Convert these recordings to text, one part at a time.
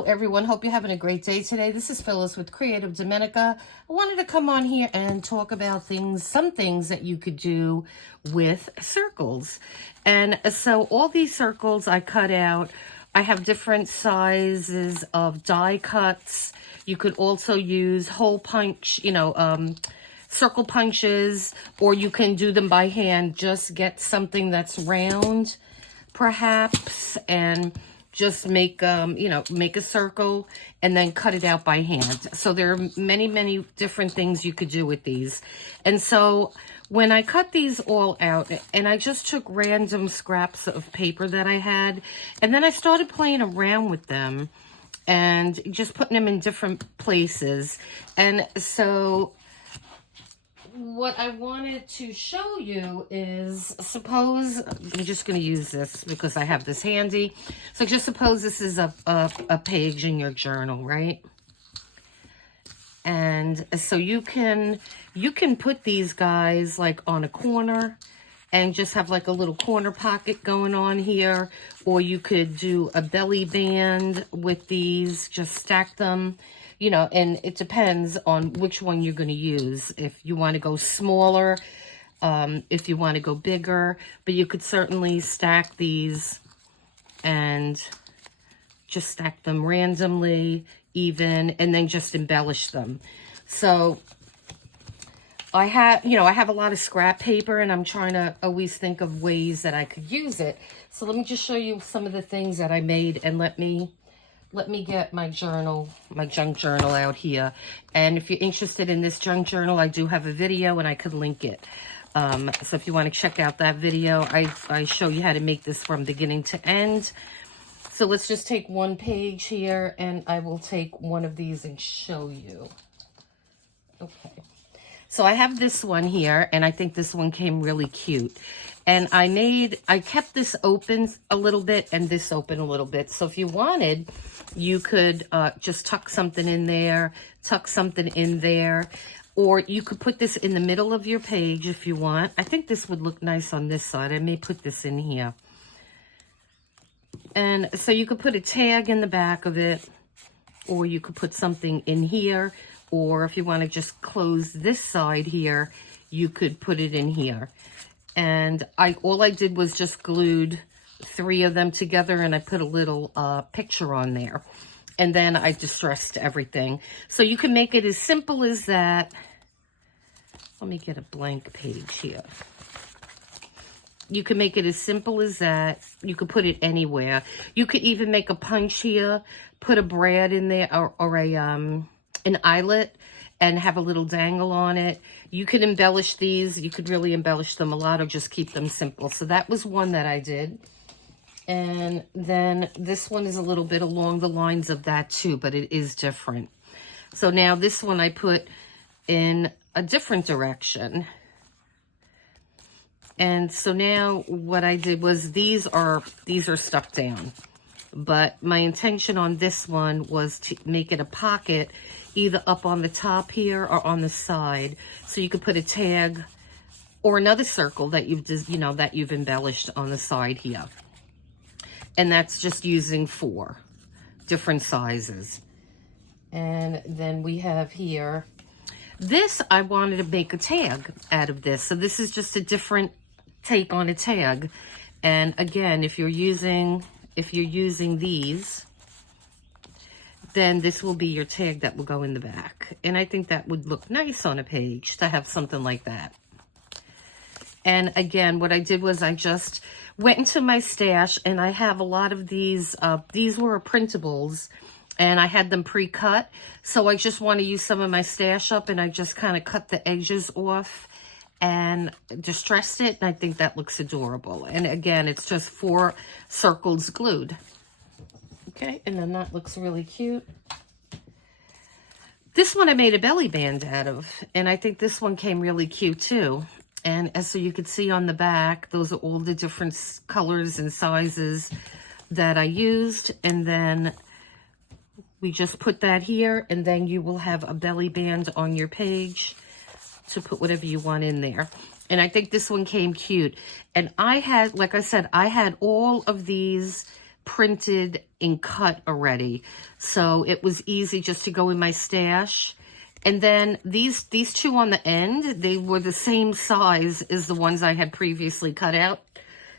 Hello everyone, hope you're having a great day today. This is Phyllis with CreativeDomenica. I wanted to come on here and talk about some things that you could do with circles. And so all these circles I cut out, I have different sizes of die cuts. You could also use hole punch, circle punches, or you can do them by hand. Just get something that's round, perhaps, and just make a circle and then cut it out by hand. So there are many different things you could do with these. And so when I cut these all out, and I just took random scraps of paper that I had, and then I started playing around with them and just putting them in different places. And so what I wanted to show you is, suppose, I'm just going to use this because I have this handy. So just suppose this is a page in your journal, right? And so you can put these guys like on a corner and just have like a little corner pocket going on here. Or you could do a belly band with these, just stack them. And it depends on which one you're going to use. If you want to go smaller, if you want to go bigger, but you could certainly stack these and just stack them randomly, even, and then just embellish them. So I have a lot of scrap paper, and I'm trying to always think of ways that I could use it. So let me just show you some of the things that I made, and let me get my journal, my junk journal out here. And if you're interested in this junk journal, I do have a video and I could link it. So if you want to check out that video, I show you how to make this from beginning to end. So let's just take one page here, and I will take one of these and show you. Okay. So I have this one here, and I think this one came really cute. And I kept this open a little bit and this open a little bit. So if you wanted, you could just tuck something in there, or you could put this in the middle of your page if you want. I think this would look nice on this side. I may put this in here. And so you could put a tag in the back of it, or you could put something in here, or if you want to just close this side here, you could put it in here. And all I did was just glued 3 of them together, and I put a little picture on there. And then I distressed everything. So you can make it as simple as that. Let me get a blank page here. You can make it as simple as that. You could put it anywhere. You could even make a punch here, put a brad in there, or an eyelet, and have a little dangle on it. You could embellish these. You could really embellish them a lot, or just keep them simple. So that was one that I did. And then this one is a little bit along the lines of that too, but it is different. So now this one I put in a different direction. And so now what I did was these are stuck down. But my intention on this one was to make it a pocket, either up on the top here or on the side. So you could put a tag or another circle that you've embellished on the side here. And that's just using 4 different sizes. And then we have here, this I wanted to make a tag out of this. So this is just a different take on a tag. And again, if you're using these, then this will be your tag that will go in the back. And I think that would look nice on a page to have something like that. And again, what I did was I just went into my stash, and I have a lot of these were printables, and I had them pre-cut. So I just want to use some of my stash up, and I just kind of cut the edges off and distressed it, and I think that looks adorable. And again, it's just 4 circles glued. Okay, and then that looks really cute. This one I made a belly band out of, and I think this one came really cute too. And as so you can see on the back, those are all the different colors and sizes that I used. And then we just put that here, and then you will have a belly band on your page to put whatever you want in there. And I think this one came cute. And I had, like I said, I had all of these printed and cut already. So it was easy just to go in my stash. And then these two on the end, they were the same size as the ones I had previously cut out.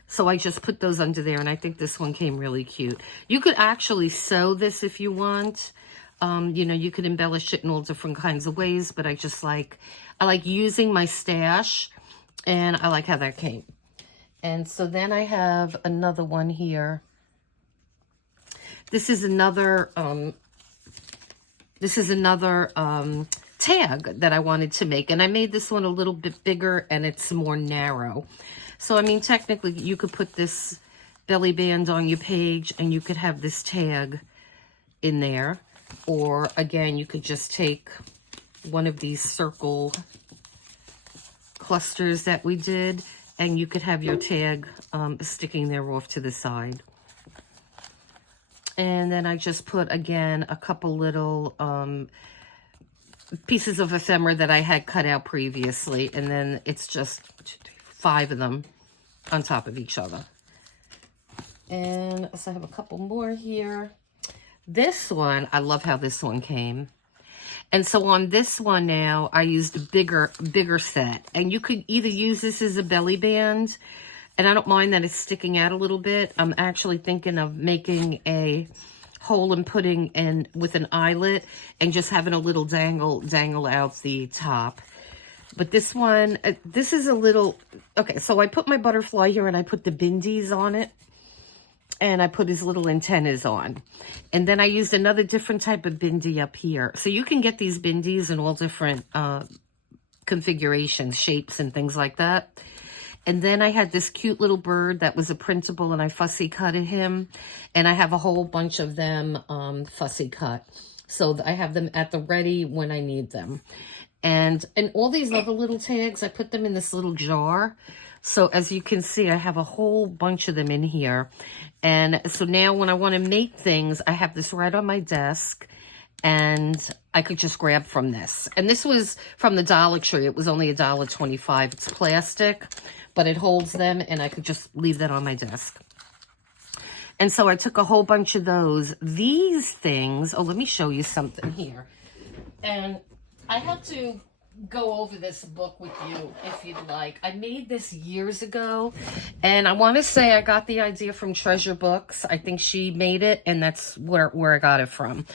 So I just put those under there, and I think this one came really cute. You could actually sew this if you want. You know, you could embellish it in all different kinds of ways, but I like using my stash, and I like how that came. And so then I have another one here. This is another tag that I wanted to make, and I made this one a little bit bigger, and it's more narrow. So, I mean, technically, you could put this belly band on your page, and you could have this tag in there. Or, again, you could just take one of these circle clusters that we did, and you could have your tag sticking there off to the side. And then I just put, again, a couple little pieces of ephemera that I had cut out previously. And then it's just 5 of them on top of each other. And so I have a couple more here. This one, I love how this one came. And so on this one now, I used a bigger set. And you could either use this as a belly band, and I don't mind that it's sticking out a little bit. I'm actually thinking of making a hole and putting in with an eyelet and just having a little dangle out the top. But this one, this is a little, okay, so I put my butterfly here and I put the Bindis on it. And I put his little antennas on. And then I used another different type of Bindi up here. So you can get these Bindis in all different configurations, shapes, and things like that. And then I had this cute little bird that was a printable, and I fussy cutted him. And I have a whole bunch of them fussy cut. So I have them at the ready when I need them. And all these other little tags, I put them in this little jar. So as you can see, I have a whole bunch of them in here. And so now when I want to make things, I have this right on my desk, and I could just grab from this. And this was from the Dollar Tree. It was only $1.25. It's plastic, but it holds them, and I could just leave that on my desk. And so I took a whole bunch of those. These things, oh, let me show you something here. And I have to go over this book with you if you'd like. I made this years ago, and I want to say I got the idea from Treasure Books. I think she made it, and that's where I got it from.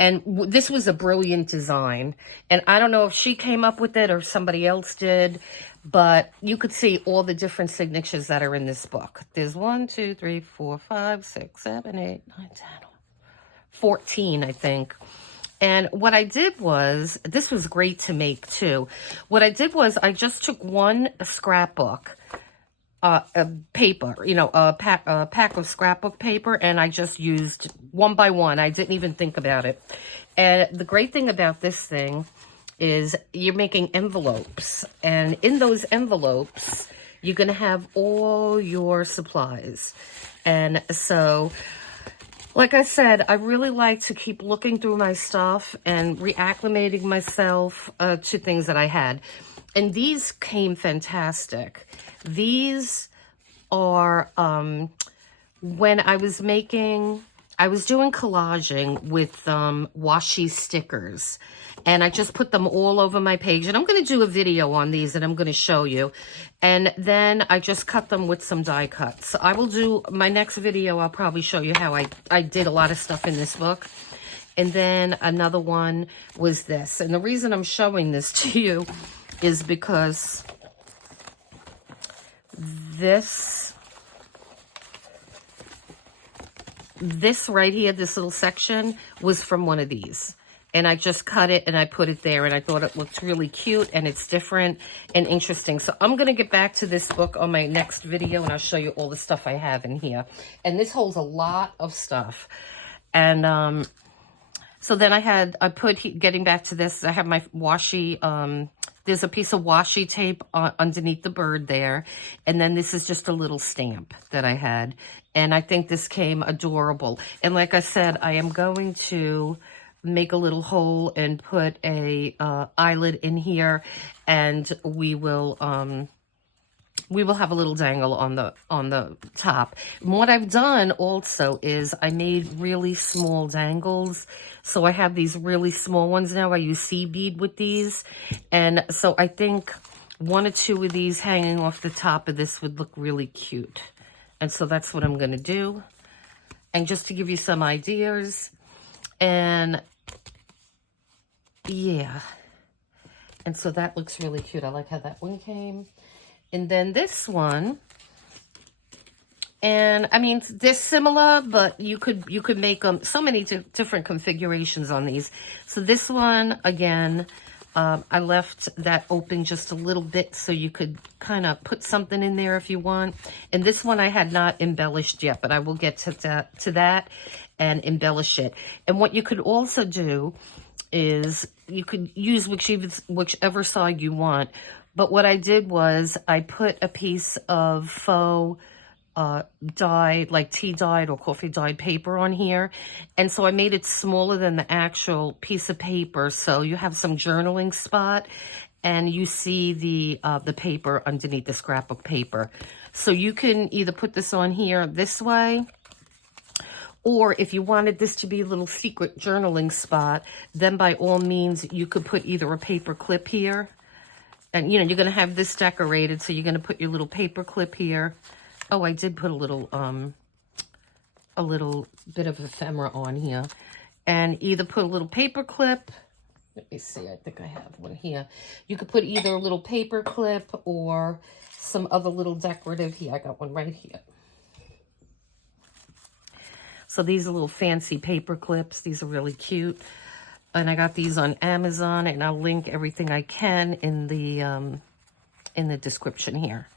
And this was a brilliant design, and I don't know if she came up with it or somebody else did, but you could see all the different signatures that are in this book. There's 1, 2, 3, 4, 5, 6, 7, 8, 9, 10, 14, I think. And what I did was, this was great to make too. What I did was I just took one scrapbook, paper, you know, a pack of scrapbook paper, and I just used one by one. I didn't even think about it. And the great thing about this thing is you're making envelopes. And in those envelopes, you're going to have all your supplies. And so, like I said, I really like to keep looking through my stuff and reacclimating myself to things that I had. And these came fantastic. These are, when I was doing collaging with washi stickers. And I just put them all over my page. And I'm going to do a video on these, and I'm going to show you. And then I just cut them with some die cuts. So I will do my next video. I'll probably show you how I did a lot of stuff in this book. And then another one was this. And the reason I'm showing this to you is because this right here, this little section, was from one of these. And I just cut it and I put it there, and I thought it looked really cute and it's different and interesting. So I'm going to get back to this book on my next video, and I'll show you all the stuff I have in here. And this holds a lot of stuff. And so then getting back to this, I have my washi, there's a piece of washi tape underneath the bird there. And then this is just a little stamp that I had. And I think this came adorable. And like I said, I am going to make a little hole and put a eyelet in here, and we will we will have a little dangle on the top. And what I've done also is I made really small dangles. So I have these really small ones now. I use seed bead with these. And so I think 1 or 2 of these hanging off the top of this would look really cute. And so that's what I'm going to do. And just to give you some ideas. And yeah. And so that looks really cute. I like how that one came. And then this one, and I mean, they're similar, but you could make them so many different configurations on these. So this one, again, I left that open just a little bit so you could kind of put something in there if you want. And this one I had not embellished yet, but I will get to that and embellish it. And what you could also do is you could use whichever side you want. But what I did was I put a piece of faux dyed, like tea dyed or coffee dyed paper on here. And so I made it smaller than the actual piece of paper. So you have some journaling spot and you see the paper underneath the scrapbook paper. So you can either put this on here this way, or if you wanted this to be a little secret journaling spot, then by all means, you could put either a paper clip here. And, you know, you're going to have this decorated, so you're going to put your little paper clip here. Oh, I did put a little bit of ephemera on here. And either put a little paper clip. Let me see, I think I have one here. You could put either a little paper clip or some other little decorative. Here, I got one right here. So these are little fancy paper clips. These are really cute. And I got these on Amazon, and I'll link everything I can in the description here.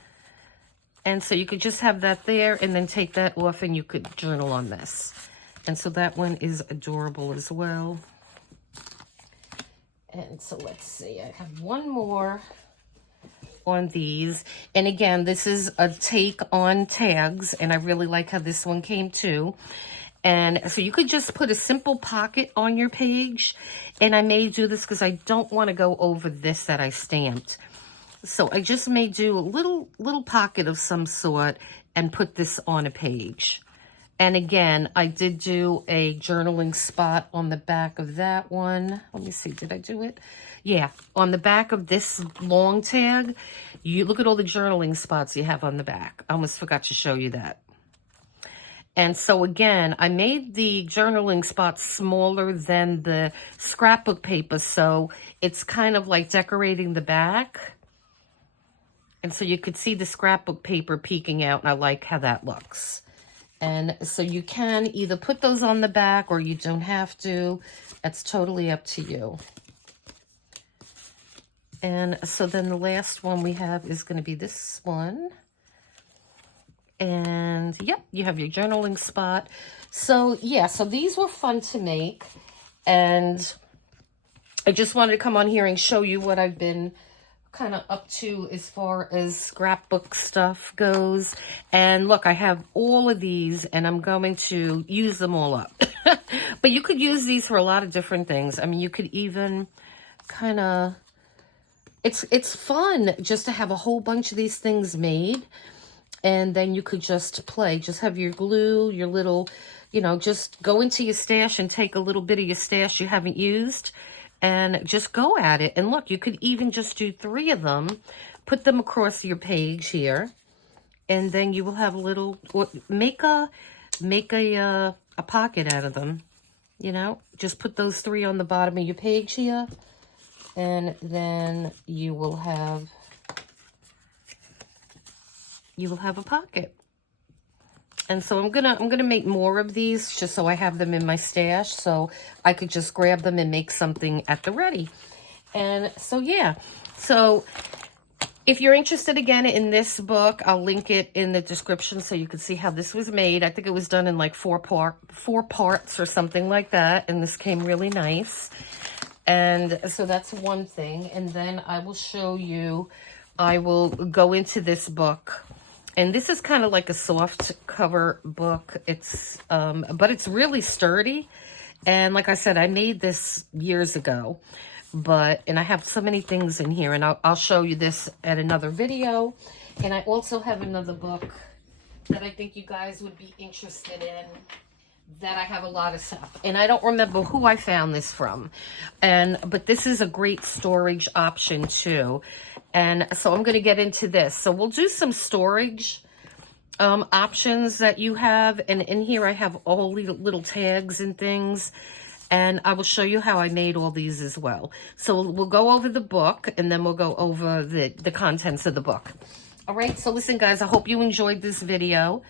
And so you could just have that there and then take that off and you could journal on this. And so that one is adorable as well. And so let's see, I have one more on these. And again, this is a take on tags, and I really like how this one came too. And so you could just put a simple pocket on your page. And I may do this because I don't want to go over this that I stamped. So I just may do a little pocket of some sort and put this on a page. And again, I did do a journaling spot on the back of that one. Let me see, did I do it? Yeah, on the back of this long tag, you look at all the journaling spots you have on the back. I almost forgot to show you that. And so again, I made the journaling spot smaller than the scrapbook paper, so it's kind of like decorating the back. And so you could see the scrapbook paper peeking out, and I like how that looks. And so you can either put those on the back or you don't have to. That's totally up to you. And so then the last one we have is going to be this one. And yep, you have your journaling spot. So yeah, so these were fun to make. And I just wanted to come on here and show you what I've been kind of up to as far as scrapbook stuff goes. And look, I have all of these and I'm going to use them all up. But you could use these for a lot of different things. I mean, you could even kind of, it's fun just to have a whole bunch of these things made. And then you could just play, just have your glue, your little, you know, just go into your stash and take a little bit of your stash you haven't used and just go at it. And look, you could even just do 3 of them, put them across your page here, and then you will have a little, make a pocket out of them, you know, just put those 3 on the bottom of your page here, and then you will have a pocket. And so I'm gonna make more of these just so I have them in my stash, so I could just grab them and make something at the ready. And so yeah, so if you're interested again in this book, I'll link it in the description so you can see how this was made. I think it was done in like 4 parts or something like that, and this came really nice. And so that's one thing. And then I will show you, I will go into this book. And this is kind of like a soft cover book. It's, but it's really sturdy. And like I said, I made this years ago, and I have so many things in here, and I'll show you this at another video. And I also have another book that I think you guys would be interested in, that I have a lot of stuff. And I don't remember who I found this from. But this is a great storage option too. And so I'm going to get into this. So we'll do some storage options that you have. And in here I have all little tags and things. And I will show you how I made all these as well. So we'll go over the book, and then we'll go over the contents of the book. All right, so listen, guys, I hope you enjoyed this video.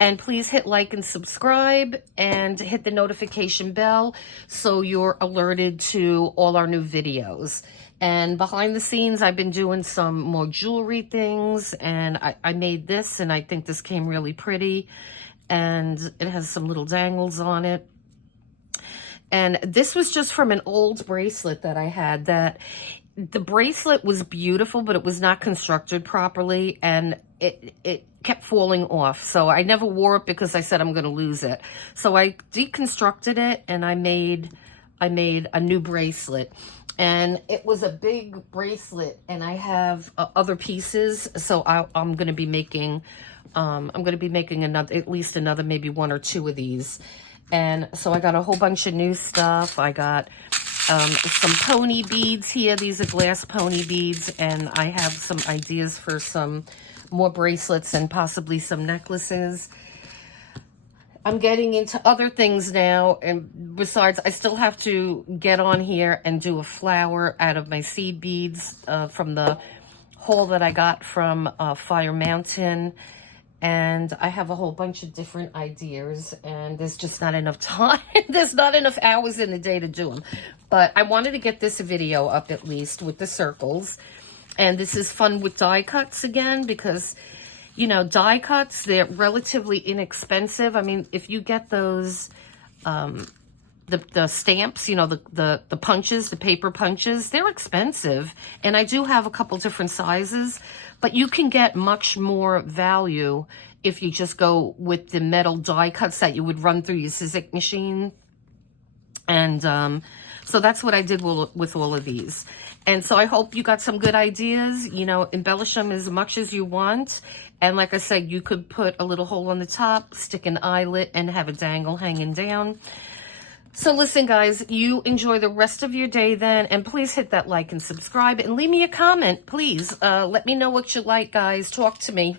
And please hit like and subscribe, and hit the notification bell so you're alerted to all our new videos. And behind the scenes, I've been doing some more jewelry things, and I made this, and I think this came really pretty. And it has some little dangles on it. And this was just from an old bracelet that I had. That the bracelet was beautiful, but it was not constructed properly, and it kept falling off. So I never wore it because I said I'm going to lose it. So I deconstructed it, and I made a new bracelet. And it was a big bracelet, and I have other pieces. So I'm going to be making another, at least another, maybe one or two of these. And so I got a whole bunch of new stuff. I got some pony beads here. These are glass pony beads. And I have some ideas for some more bracelets and possibly some necklaces. I'm getting into other things now. And besides, I still have to get on here and do a flower out of my seed beads from the haul that I got from Fire Mountain. And I have a whole bunch of different ideas, and there's just not enough time. There's not enough hours in the day to do them. But I wanted to get this video up at least with the circles. And this is fun with die cuts again, because, you know, die cuts, they're relatively inexpensive. I mean, if you get those, the stamps, you know, the punches, the paper punches, they're expensive. And I do have a couple different sizes, but you can get much more value if you just go with the metal die cuts that you would run through your Sizzix machine. And so that's what I did with all of these. And so I hope you got some good ideas. You know, embellish them as much as you want. And like I said, you could put a little hole on the top, stick an eyelet, and have a dangle hanging down. So listen, guys, you enjoy the rest of your day then, and please hit that like and subscribe, and leave me a comment, please. Let me know what you like, guys. Talk to me.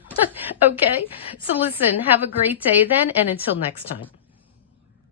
Okay? So listen, have a great day then, and until next time.